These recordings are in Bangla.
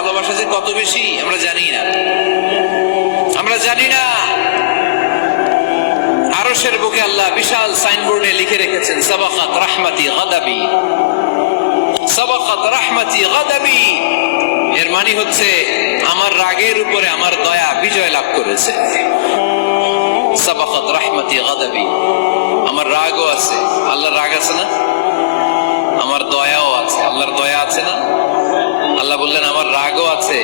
ভালোবাসা যে কত বেশি আমরা জানি না। আমরা জানি না আরশের বুকে আল্লাহ বিশাল সাইনবোর্ডে লিখে রেখেছেন সাবাকাত রাহমাতি গাদাবি, সাবাকাত রাহমাতি গাদাবি। এর মানে হচ্ছে আমার রাগের উপরে আমার দয়া বিজয় লাভ করেছে। সাবাকাত রাহমাতি গাদাবি, আমার রাগও আছে, আল্লাহর রাগ আছে না, আমার দয়াও আছে, আল্লাহর দয়া আছে না। আল্লাহ বললেন আমার রাগও আছে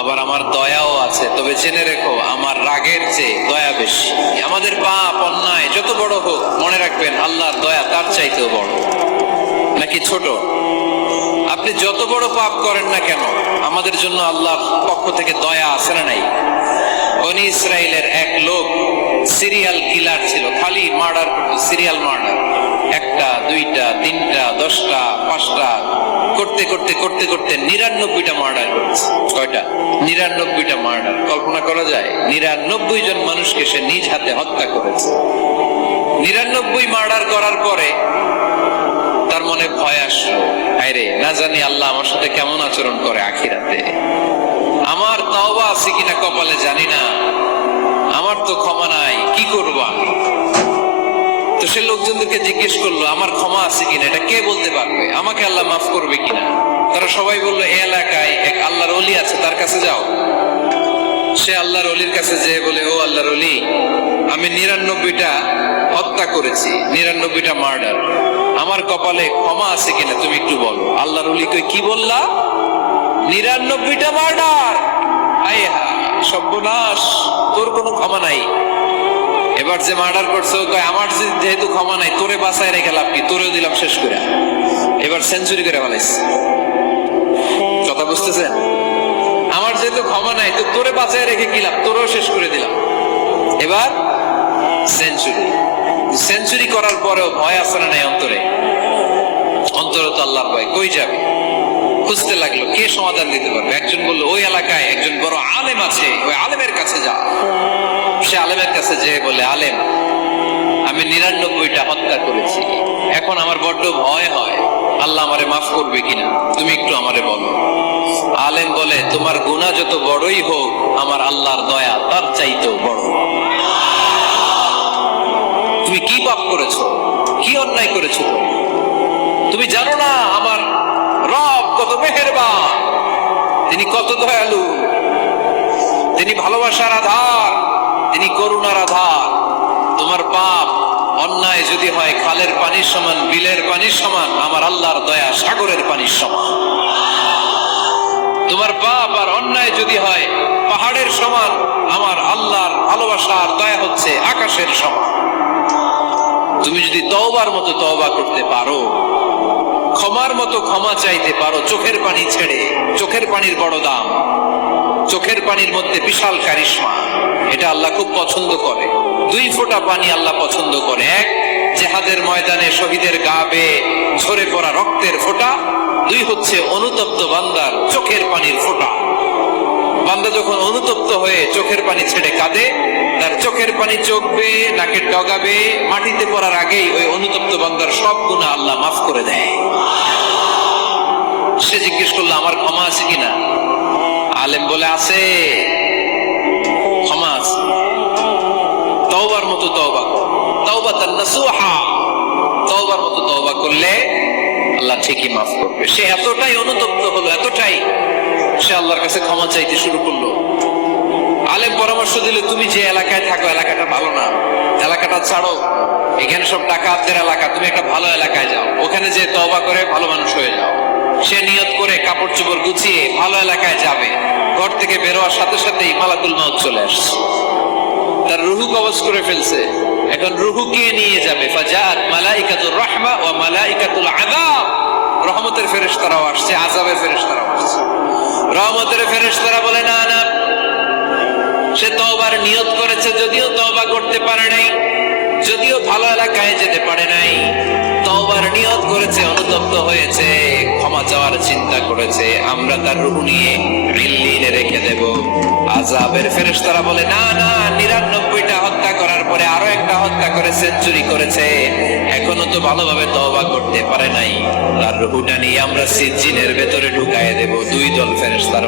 আবার আমার দয়াও আছে, তবে জেনে রেখো আমার রাগের চেয়ে দয়া বেশি। আমাদের পাপ অন্যায় যত বড় হোক মনে রাখবেন আল্লাহর দয়া তার চাইতেও বড়। নাকি ছোট? আপনি যত বড় পাপ করেন না কেন আমাদের জন্য আল্লাহর পক্ষ থেকে দয়া আছে না নাই? বনি ইসরাইলের এক লোক সিরিয়াল কিলার ছিল, খালি মার্ডার করতো, সিরিয়াল মার্ডার, একটা দুইটা তিনটা 10টা 5টা করতে করতে করতে করতে 99টা মার্ডার করেছে। কয়টা? 99টা মার্ডার। কল্পনা করা যায়? 99 জন মানুষকে সে নিজ হাতে হত্যা করেছে। 99 মার্ডার করার পরে তার মনে ভয় আসলো, আরে না জানি আল্লাহ আমার সাথে কেমন আচরণ করে আখিরাতে, আমার তওবা আছে কিনা কপালে জানি না, আমার তো ক্ষমা নাই, কি করবো আমি? তো সে লোকজনদেরকে জিজ্ঞেস করলো আমার ক্ষমা আছে কিনা, এটা কে বলতে পারবে, আমাকে আল্লাহ মাফ করবে কিনা? তারা সবাই বললো এই এলাকায় এক আল্লাহর ওলি আছে, তার কাছে যাও। সে আল্লাহর ওলির কাছে যেয়ে বলে, ও আল্লাহর ওলি, আমি 99টা হত্যা করেছি, 99টা মার্ডার, আমার কপালে ক্ষমা আছে কিনা তুমি একটু বলো। আল্লাহর ওলি কই, কি বললা? 99টা মার্ডার? আয় হা সর্বনাশ, তোর কোনো ক্ষমা নাই। এবার যে মার্ডার করছে ও কয় আমার যেহেতু ক্ষমা নাই, তোরে বাঁচায় রেখে লাভ কি, তোরেও দিলাম শেষ করে। এবার সেঞ্চুরি করে ফেলাইছে। কথা বুঝতেছেন? আমার যেহেতু ক্ষমা নাই তো তোরে বাঁচায় রেখে কি লাভ, তোরেও শেষ করে দিলাম। এবার সেঞ্চুরি। সেঞ্চুরি করার পরেও ভয় আছে না নাই অন্তরে? অন্তরে তো আল্লাহর ভয়। কই যাবে? খুঁজতে লাগলো কে সমাধান দিতে পারবে। একজন বললো ওই এলাকায় একজন বড় আলেম আছে, ওই আলেমের কাছে যা। সে আলেমের কাছে যে বলে, আলেম আমি 99টা হত্যা করেছি, এখন আমার বড্ড ভয় হয়, আল্লাহ আমারে মাফ করবে কিনা, তুমি একটু আমারে বলো। আলেম বলে, তোমার গুনাহ যত বড়ই হোক আমার আল্লাহর দয়া তার চাইতেও বড়। তুমি কি পাপ করেছো, কি অন্যায় করেছো, তুমি জানো না আমার রব কত মেহেরবান, তিনি কত দয়ালু, তিনি ভালোবাসার আধার, তিনি করুণার আধার। তোমার পাপ অন্যায় যদি হয় খালের পানির সমান, বিলের পানির সমান, আমার আল্লাহর দয়া সাগরের পানির সমান। তোমার পাপ আর অন্যায় যদি হয় পাহাড়ের সমান, আমার আল্লাহর ভালোবাসার দয়া হচ্ছে আকাশের সমান। তুমি যদি তওবার মতো তওবা করতে পারো, ক্ষমার মতো ক্ষমা চাইতে পারো, চোখের পানি ছেড়ে, চোখের পানির বড় দাম, চোখের পানির মধ্যে বিশাল কারিশমা, এটা আল্লাহ খুব পছন্দ করে। 2 ফোঁটা পানি আল্লাহ পছন্দ করে। এক, জিহাদের ময়দানে শহীদের গা বেয়ে ঝরে পড়া রক্তের ফোঁটা। 2 হচ্ছে অনুতপ্ত বান্দার চোখের পানির ফোঁটা। বান্দা যখন অনুতপ্ত হয়ে চোখের পানি ছেড়ে কাঁদে, তার চোখের পানি চোখ বেয়ে নাকের ডগা বেয়ে মাটিতে পড়ার আগেই ওই অনুতপ্ত বান্দার সব গুনাহ আল্লাহ মাফ করে দেয়। সে জিজ্ঞেস করলো আমার ক্ষমা আছে কিনা? আলেম বলে আছে, ক্ষমা আছে। তওবার মতো তওবা কর, তাওবাতান নাসুহা, তওবার মতো তওবা করলে আল্লাহ ঠিকই মাফ করবে। সে এতটাই অনুতপ্ত হলো, এতটাই, সে আল্লাহর কাছে ক্ষমা চাইতে শুরু করলো। আলেম পরামর্শ দিল, তুমি যে এলাকায় থাকো এলাকাটা ভালো না, এলাকাটা ছাড়ো, এখানে সব ডাকাতদের এলাকা, তুমি একটা ভালো এলাকায় যাও, ওখানে যে তওবা করে ভালো মানুষ হয়ে যাও। সে নিয়ত করে কাপড় চোপড় গুছিয়ে ভালো এলাকায় যাবে। ঘর থেকে বেরোয়ার সাথে সাথেই মালাকুল মাউত চলে আসছে, তার রুহু কবজ করে ফেলছে। এখন রুহু কে নিয়ে যাবে? ফাজাত মালাইকাতুর রাহমা ওয়া মালাইকাতুল আযাব, রহমতের ফেরেশতারাও আসছে, আযাবের ফেরেশতারাও আসছে। রহমতের ফেরেশতারা বলে না না, সে তওবার নিয়ত করেছে, যদিও তওবা করতে পারে নাই, যদিও ভালো এলাকায় যেতে পারে নাই, তওবার নিয়ত করেছে, অনুতপ্ত হয়েছে, ক্ষমা চাওয়ার চিন্তা করেছে, আমরা তার রূহ নিয়ে ইল্লিনে রেখে দেব। আযাবের ফেরেশতারা বলে না না, 99টা হত্যা করার পরে আরো একটা হত্যা করে সেঞ্চুরি করেছে, এখনো তো ভালোভাবে তওবা করতে পারে নাই, তার রূহটা নিয়ে আমরা সিজ্জিনের ভেতরে ঢুকায়ে দেব। 2 দল ফেরেশতার